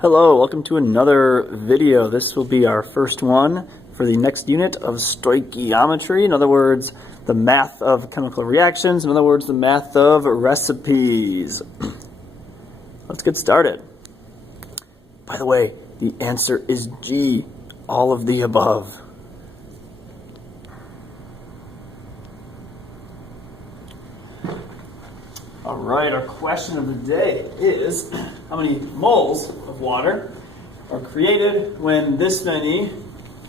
Hello, welcome to another video. This will be our first one for the next unit of stoichiometry. In other words, the math of chemical reactions. In other words, the math of recipes. Let's get started. By the way, the answer is G, all of the above. All right, our question of the day is how many moles of water are created when this many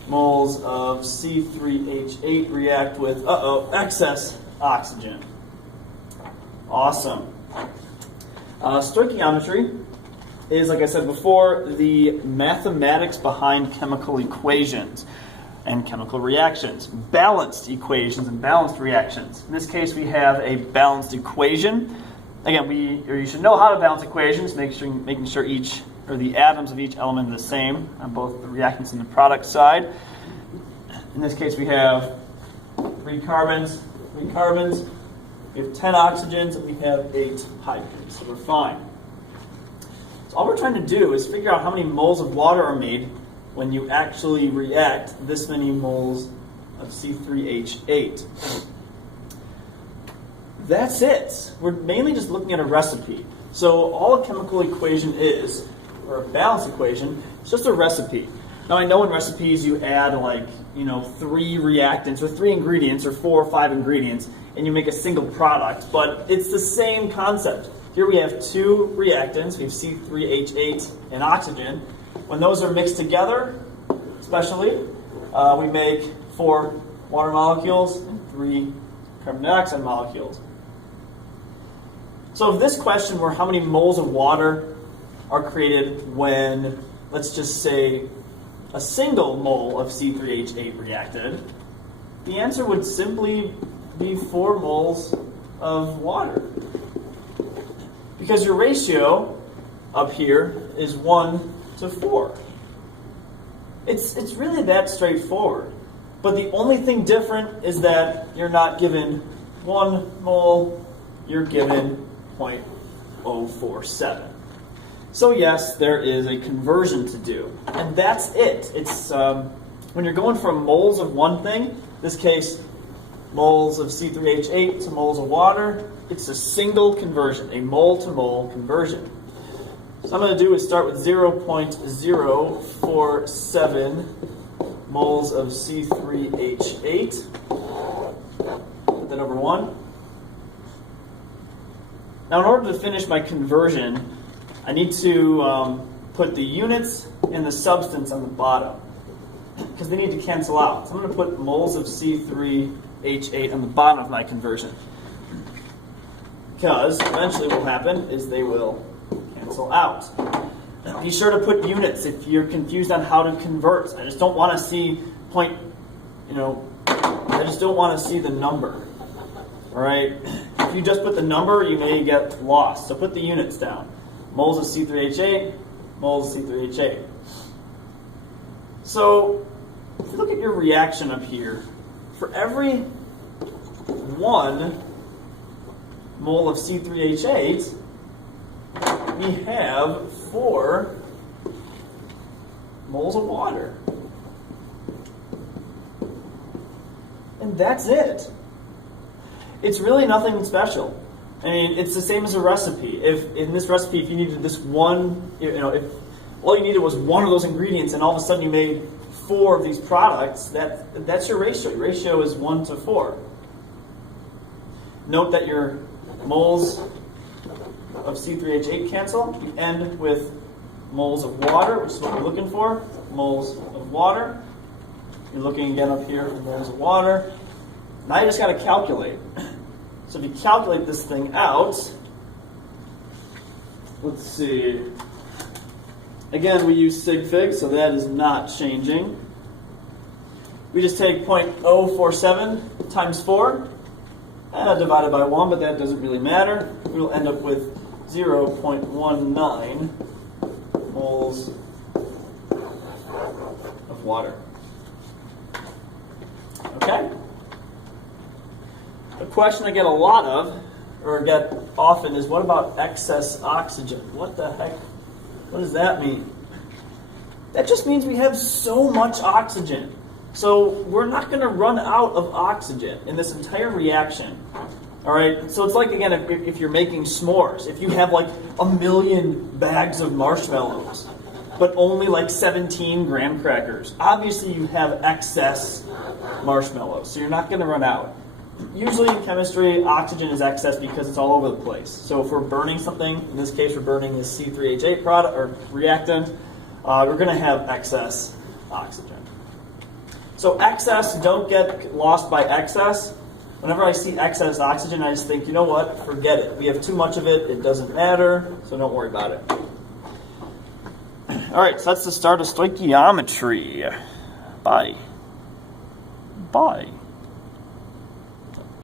moles of C3H8 react with, excess oxygen. Awesome. Stoichiometry is, like I said before, the mathematics behind chemical equations and chemical reactions, balanced equations and balanced reactions. In this case, we have a balanced equation. Again, you should know how to balance equations, making sure the atoms of each element are the same on both the reactants and the product side. In this case, we have 3 carbons, we have 10 oxygens, and we have 8 hydrogens, so we're fine. So all we're trying to do is figure out how many moles of water are made when you actually react this many moles of C3H8. That's it. We're mainly just looking at a recipe. So all a chemical equation is, or a balanced equation, it's just a recipe. Now I know in recipes you add 3 reactants or 3 ingredients or 4 or 5 ingredients and you make a single product, but it's the same concept. Here we have 2 reactants, we have C3H8 and oxygen. When those are mixed together, especially, we make 4 water molecules and 3 carbon dioxide molecules. So if this question were how many moles of water are created when, let's just say, a single mole of C3H8 reacted, the answer would simply be 4 moles of water. Because your ratio up here is 1 to 4. It's really that straightforward. But the only thing different is that you're not given 1 mole, you're given 0.047. So yes, there is a conversion to do. And that's it. It's when you're going from moles of one thing, in this case, moles of C3H8 to moles of water, it's a single conversion, a mole-to-mole conversion. So I'm going to do is start with 0.047 moles of C3H8. Put that over 1. Now in order to finish my conversion, I need to put the units and the substance on the bottom because they need to cancel out. So I'm going to put moles of C3H8 on the bottom of my conversion because eventually what will happen is they will cancel out. Be sure to put units if you're confused on how to convert. I just don't want to see I just don't want to see the number. All right? If you just put the number, you may get lost. So put the units down. Moles of C3H8, moles of C3H8. So if you look at your reaction up here, for every 1 mole of C3H8, we have 4 moles of water. And that's it. It's really nothing special. I mean, it's the same as a recipe. If in this recipe, if you needed this one, if all you needed was 1 of those ingredients and all of a sudden you made 4 of these products, that's your ratio. Your ratio is 1 to 4. Note that your moles of C3H8 cancel. You end with moles of water, which is what we're looking for. Moles of water. You're looking again up here for moles of water. Now you just got to calculate. So if you calculate this thing out, let's see. Again, we use sig fig, so that is not changing. We just take 0.047 times 4, divided by 1, but that doesn't really matter. We'll end up with 0.19 moles of water. Okay? A question I get a lot of, or get often, is what about excess oxygen? What the heck? What does that mean? That just means we have so much oxygen. So we're not going to run out of oxygen in this entire reaction. All right, so it's like, again, if you're making s'mores, if you have like 1,000,000 bags of marshmallows, but only like 17 graham crackers, obviously you have excess marshmallows, so you're not going to run out. Usually in chemistry, oxygen is excess because it's all over the place. So if we're burning something, in this case we're burning this C3H8 product or reactant, we're going to have excess oxygen. So excess, don't get lost by excess. Whenever I see excess oxygen, I just think, you know what, forget it. We have too much of it, it doesn't matter, so don't worry about it. All right, so that's the start of stoichiometry. Bye. Bye.